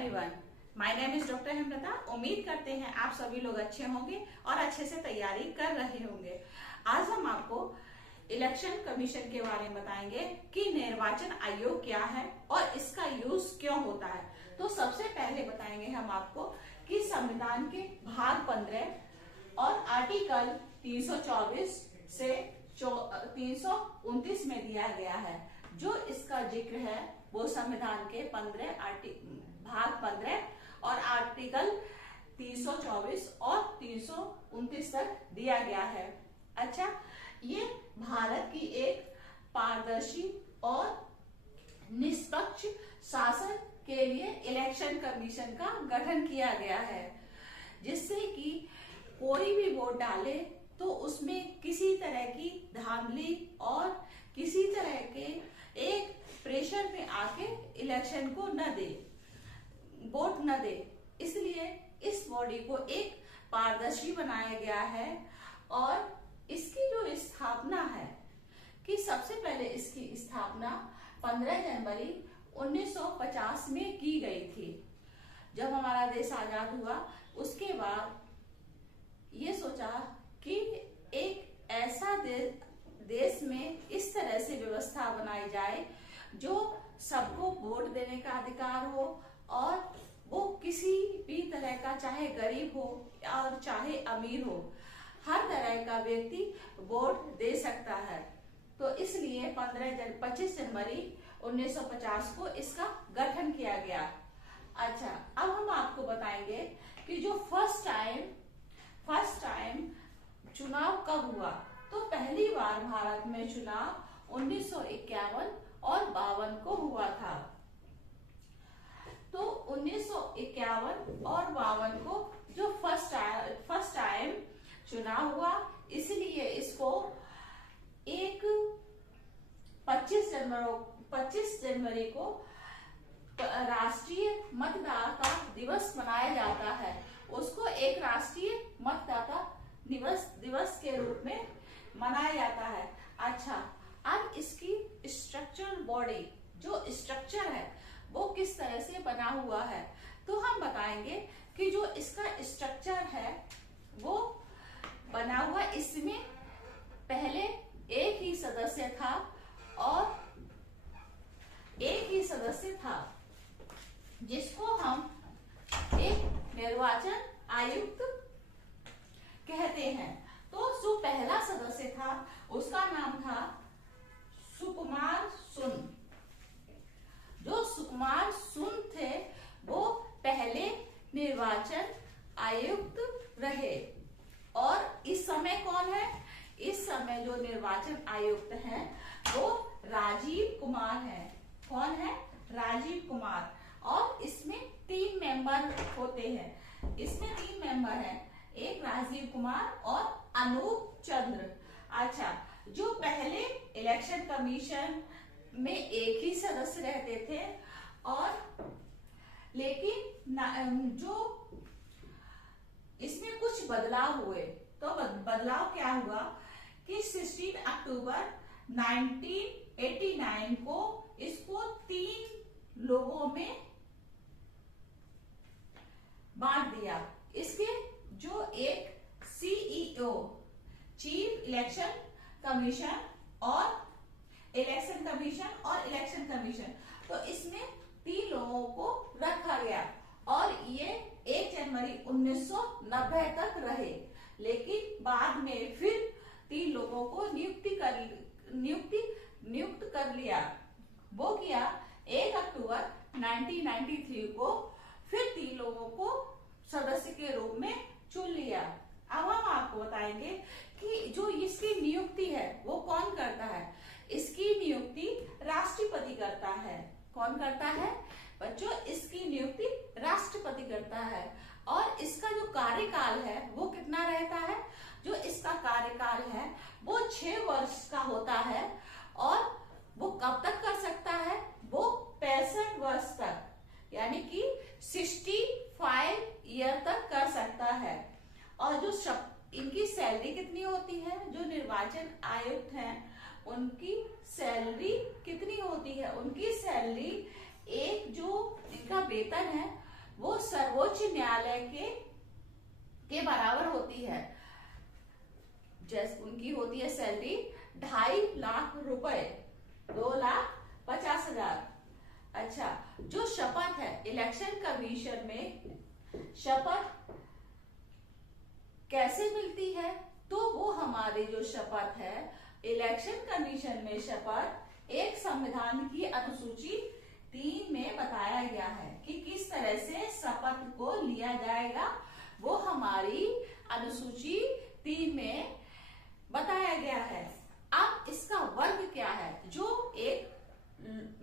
Everyone, my name is doctor Hemlata. उम्मीद करते हैं आप सभी लोग अच्छे होंगे और अच्छे से तैयारी कर रहे होंगे। आज हम आपको इलेक्शन कमीशन के बारे में बताएंगे कि निर्वाचन आयोग क्या है और इसका यूज क्यों होता है। तो सबसे पहले बताएंगे हम आपको कि संविधान के भाग 15 और आर्टिकल 324 से 329 में दिया गया है। जो इसका जिक्र है वो संविधान के भाग 15 और आर्टिकल 324 और 329 तक दिया गया है। अच्छा, ये भारत की एक पारदर्शी और निष्पक्ष शासन के लिए इलेक्शन कमीशन का गठन किया गया है, जिससे कि कोई भी वोट डाले तो उसमें किसी तरह की धांधली और किसी तरह के एक प्रेशर में आके इलेक्शन को न दे, वोट न दे। इसलिए इस बॉडी को एक पारदर्शी बनाया गया है और इसकी जो स्थापना है कि सबसे पहले इसकी स्थापना 15 जनवरी 1950 में की गई थी। जब हमारा देश आजाद हुआ उसके बाद ये सोचा कि एक ऐसा देश में इस तरह से व्यवस्था बनाई जाए जो सबको वोट देने का अधिकार हो और वो किसी भी तरह का, चाहे गरीब हो और चाहे अमीर हो, हर तरह का व्यक्ति वोट दे सकता है। तो इसलिए 25 जनवरी 1950 को इसका गठन किया गया। अच्छा, अब हम आपको बताएंगे कि जो फर्स्ट टाइम चुनाव कब हुआ। तो पहली बार भारत में चुनाव 1951 और 52 को हुआ था। तो 1951 और 52 को जो फर्स्ट टाइम चुनाव हुआ, इसलिए इसको एक 25 जनवरी को राष्ट्रीय मतदाता दिवस मनाया जाता है। उसको एक राष्ट्रीय मतदाता दिवस के रूप में मनाया जाता है। अच्छा, अब इसकी स्ट्रक्चरल बॉडी, जो स्ट्रक्चर है वो किस तरह से बना हुआ है, तो हम बताएंगे कि जो इसका स्ट्रक्चर है वो बना हुआ, इसमें पहले एक ही सदस्य था और एक ही सदस्य था जिसको हम एक निर्वाचन आयुक्त कहते हैं। तो जो पहला सदस्य था उसका नाम था सुकुमार सुन। जो सुकुमार सुन थे वो पहले निर्वाचन आयुक्त रहे। और इस समय कौन है? इस समय जो निर्वाचन आयुक्त हैं वो राजीव कुमार है। कौन है? राजीव कुमार। और इसमें 3 मेंबर होते हैं। इसमें 3 मेंबर हैं, एक राजीव कुमार और अनूप चंद्र। अच्छा, जो पहले इलेक्शन कमीशन में एक ही सदस्य रहते थे और लेकिन जो इसमें कुछ बदलाव हुए। तो बदलाव क्या हुआ कि 16 अक्टूबर 1989 को इसको 3 लोगों में बांट दिया। इसके जो एक सीईओ, चीफ इलेक्शन कमीशन और इलेक्शन कमीशन, तो इसमें 3 लोगों को रखा गया और ये 1 जनवरी 1990 तक रहे। लेकिन बाद में फिर 3 लोगों को नियुक्त कर लिया। वो किया 1 अक्टूबर 1993 को फिर 3 लोगों को सदस्य के रूप में चुन लिया। अब हम आपको बताएंगे कि जो इसकी नियुक्ति है वो कौन करता है। इसकी नियुक्ति राष्ट्रपति करता है। कौन करता है बच्चों? इसकी नियुक्ति राष्ट्रपति करता है। और इसका जो कार्यकाल है वो कितना रहता है? जो इसका कार्यकाल है वो 6 वर्ष का होता है। और वो कब तक कर सकता है? वो 65 वर्ष तक, यानी कि 65 ईयर तक कर सकता है। और जो इनकी सैलरी कितनी होती है? जो निर्वाचन आयुक्त हैं उनकी सैलरी कितनी होती है? उनकी सैलरी, एक जो इनका वेतन है वो सर्वोच्च न्यायालय के बराबर होती है। जैसे उनकी होती है सैलरी 2.5 लाख रुपए, 2,50,000। अच्छा, जो शपथ है इलेक्शन कमीशन में, शपथ कैसे मिलती है? तो वो हमारी जो शपथ है इलेक्शन कमीशन में, शपथ एक संविधान की अनुसूची 3 में बताया गया है कि किस तरह से शपथ को लिया जाएगा। वो हमारी अनुसूची 3 में बताया गया है। अब इसका वर्ग क्या है? जो एक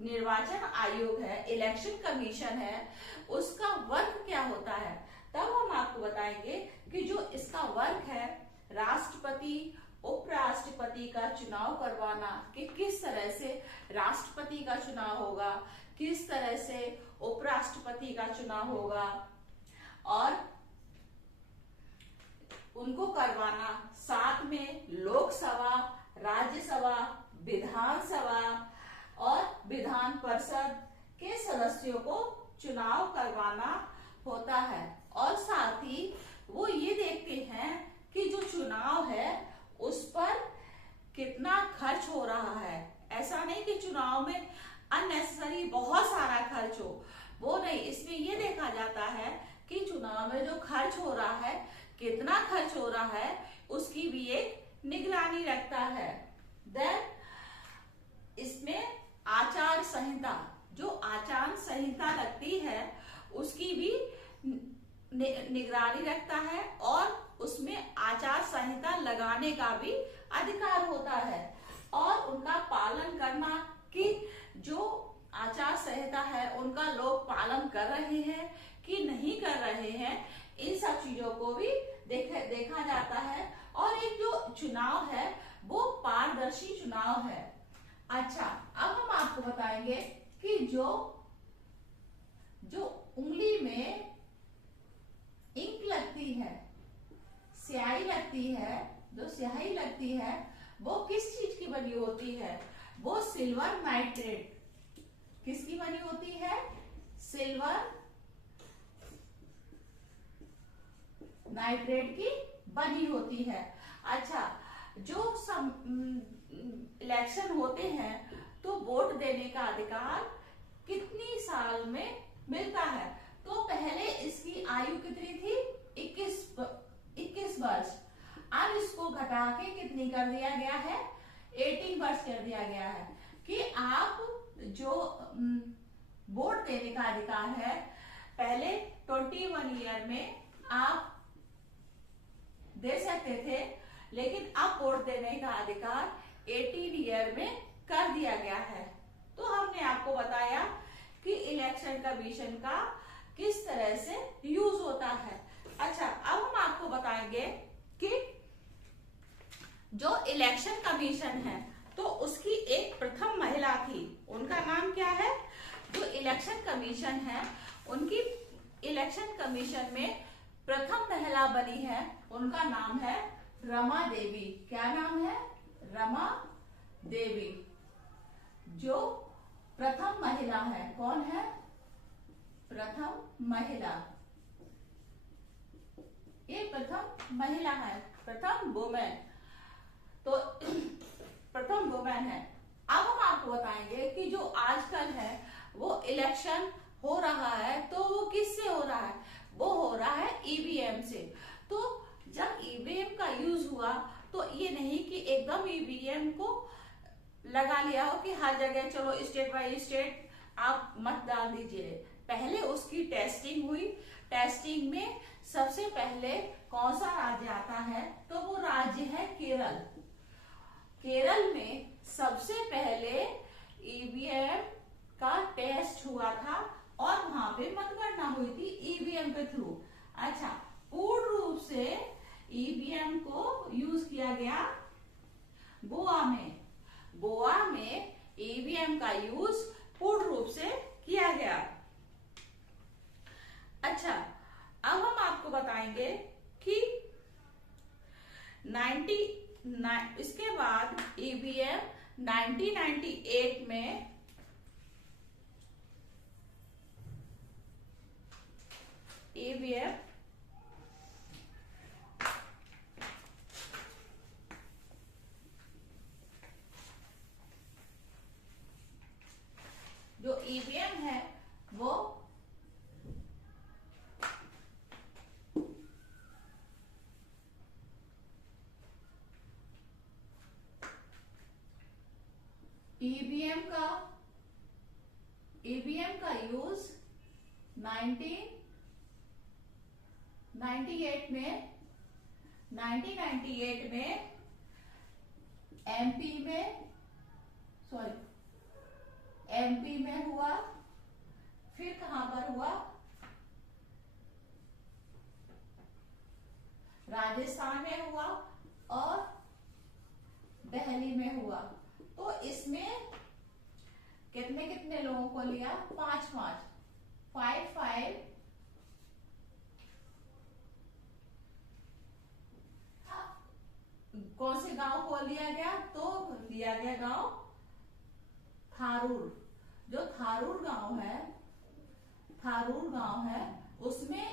निर्वाचन आयोग है, इलेक्शन कमीशन है, उसका वर्ग क्या होता है? तब हम आपको बताएंगे कि जो इसका वर्ग है, राष्ट्रपति उपराष्ट्रपति का चुनाव करवाना, कि किस तरह से राष्ट्रपति का चुनाव होगा, किस तरह से उपराष्ट्रपति का चुनाव होगा, और उनको करवाना। साथ में लोकसभा, राज्यसभा, विधानसभा और विधान परिषद के सदस्यों को चुनाव करवाना होता है। और साथ ही वो ये देखते हैं कि जो चुनाव है उस पर कितना खर्च हो रहा है। ऐसा नहीं कि चुनाव में अननेसेसरी बहुत सारा खर्च हो, वो नहीं। इसमें ये देखा जाता है कि चुनाव में जो खर्च हो रहा है, कितना खर्च हो रहा है, उसकी भी एक निगरानी रखता है। देन इसमें आचार संहिता, जो आचार संहिता लगती है उसकी भी निगरानी रखता है, और उसमें आचार संहिता लगाने का भी अधिकार होता है, और उनका पालन करना कि जो आचार संहिता है उनका लोग पालन कर रहे हैं कि नहीं कर रहे हैं, इन सब चीजों को भी देखा जाता है। और एक जो चुनाव है वो पारदर्शी चुनाव है। अच्छा, अब हम आपको बताएंगे कि जो उंगली में इंक लगती है, स्याही लगती है, जो स्याही लगती है वो किस चीज की बनी होती है? वो सिल्वर नाइट्रेट, किसकी बनी होती है? सिल्वर नाइट्रेट की बनी होती है। अच्छा, जो इलेक्शन होते हैं तो वोट देने का अधिकार कितनी साल में मिलता है? तो पहले इसकी आयु कितनी थी? 21 वर्ष। अब इसको घटा के कितनी कर दिया गया है? 18 वर्ष कर दिया गया है कि आप जो वोट देने का अधिकार है, पहले 21 ईयर में आप दे सकते थे, लेकिन अब वोट देने का अधिकार 18 ईयर में कर दिया गया है। तो हमने आपको बताया कि इलेक्शन कमीशन का किस तरह से यूज होता है। अच्छा, अब हम आपको बताएंगे कि जो इलेक्शन कमीशन है तो उसकी एक प्रथम महिला थी, उनका नाम क्या है? जो इलेक्शन कमीशन है उनकी इलेक्शन कमीशन में प्रथम महिला बनी है, उनका नाम है रमा देवी। क्या नाम है? रमा देवी, जो प्रथम महिला है। कौन है? प्रथम महिला, ये प्रथम महिला है, प्रथम वुमेन। तो प्रथम वुमेन है। अब हम आपको बताएंगे कि जो आजकल है वो इलेक्शन हो रहा है तो वो किससे हो रहा है? वो हो रहा है ईवीएम से। तो जब ईवीएम का यूज हुआ तो ये नहीं कि एकदम ईवीएम को लगा लिया हो कि हर जगह चलो स्टेट बाय स्टेट आप मत डाल दीजिए। पहले उसकी टेस्टिंग हुई। टेस्टिंग में सबसे पहले कौन सा राज्य आता है? तो वो राज्य है केरल। केरल में सबसे पहले ईवीएम का टेस्ट हुआ था और वहां पे मतगणना हुई थी ईवीएम के थ्रू। अच्छा, पूर्ण रूप से ईवीएम को यूज किया गया गोवा में। गोवा में ईवीएम का यूज पूर्ण रूप से किया गया। अच्छा, अब हम आपको बताएंगे कि इसके बाद ईवीएम 1998 में ईवीएम जो ईवीएम है वो ईवीएम का यूज 1998 में एमपी में हुआ। फिर कहां पर हुआ? राजस्थान में हुआ और दिल्ली में हुआ। तो इसमें कितने कितने लोगों को लिया? 5 कौन से गांव को लिया गया? तो लिया गया गांव थारूर। जो थारूर गांव है उसमें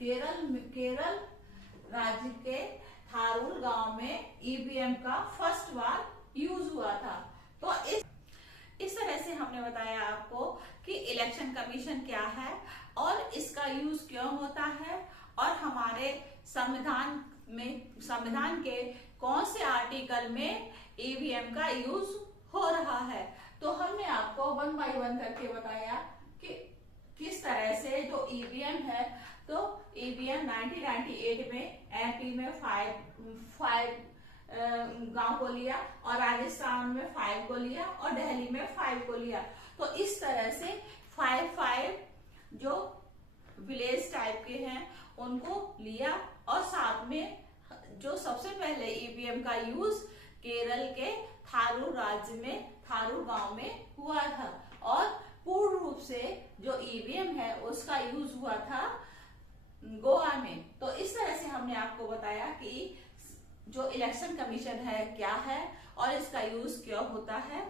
केरल राज्य के थारूर गांव में ईवीएम का फर्स्ट बार यूज हुआ था। तो इस तरह से हमने बताया आपको कि इलेक्शन कमीशन क्या है और इसका यूज क्यों होता है और हमारे संविधान के कौन से आर्टिकल में ईवीएम का यूज हो रहा है। तो हमने आपको 1 बाय 1 करके बताया कि किस तरह से जो ईवीएम है, तो ईवीएम 1998 में एमपी में 5 गांव को लिया और राजस्थान में 5 को लिया और दिल्ली में 5 को लिया। तो इस तरह से 5 जो विलेज टाइप के हैं उनको लिया और साथ में जो सबसे पहले ईवीएम का यूज केरल के थारूर राज्य में थारूर गांव में हुआ था और पूर्ण रूप से जो ईवीएम है उसका यूज हुआ था गोवा में। तो इस तरह से हमने आपको बताया कि जो इलेक्शन कमीशन है क्या है और इसका यूज क्यों होता है।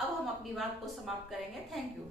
अब हम अपनी बात को समाप्त करेंगे। Thank you.